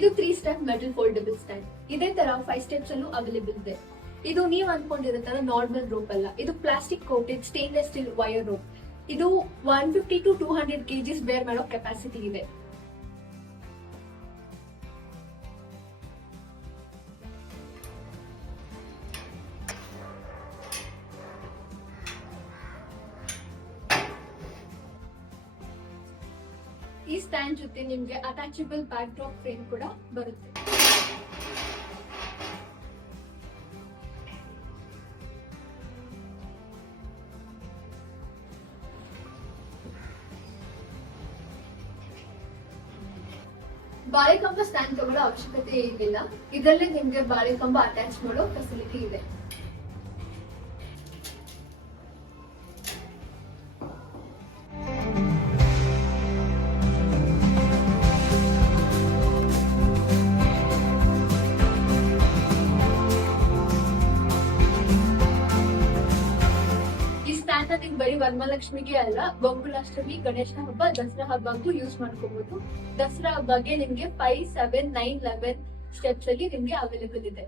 ಇದು 3 step metal foldable stand. ಇದೇ ತರ 5 ಸ್ಟೆಪ್ಸ್ ಅಲ್ಲೂ ಅವೈಲೇಬಲ್ ಇದೆ. ಇದು ನೀವ್ ಅನ್ಕೊಂಡಿರೋ ತರ ನಾರ್ಮಲ್ ರೋಪ್ ಅಲ್ಲ, ಇದು plastic coated stainless steel wire rope. ಇದು 150 to 200 kgs ಬೇರ್ ಮಾಡೋ ಕೆಪಾಸಿಟಿ ಇದೆ. ಈ ಸ್ಟ್ಯಾಂಡ್ ಜೊತೆ ನಿಮ್ಗೆ ಅಟ್ಯಾಚಬಲ್ ಬ್ಯಾಕ್ ಡ್ರಾಪ್ ಫ್ರೇಮ್ ಕೂಡ ಬರುತ್ತೆ. ಬಾಳೆಕಂಬ ಸ್ಟ್ಯಾಂಡ್ ತಗೊಳ್ಳೋ ಅವಶ್ಯಕತೆ ಏನಿಲ್ಲ. ಇದರಲ್ಲಿ ನಿಮ್ಗೆ ಬಾಳೆಕಂಬ ಅಟ್ಯಾಚ್ ಮಾಡೋ ಫೆಸಿಲಿಟಿ ಇದೆ. ನೀವು ಬರೀ ವರಮಹಾಲಕ್ಷ್ಮಿಗೆ ಅಲ್ಲ, ಗೋಕುಲಾಷ್ಟಮಿ, ಗಣೇಶ ಹಬ್ಬ, ದಸರಾ ಹಬ್ಬಕ್ಕೂ ಯೂಸ್ ಮಾಡ್ಕೋಬಹುದು. ದಸರಾ ಹಬ್ಬಗೆ ನಿಮ್ಗೆ 5, 7, 9, 11 ಸ್ಟೆಪ್ಸ್ ಅಲ್ಲಿ ನಿಮ್ಗೆ ಅವೈಲೇಬಲ್ ಇದೆ.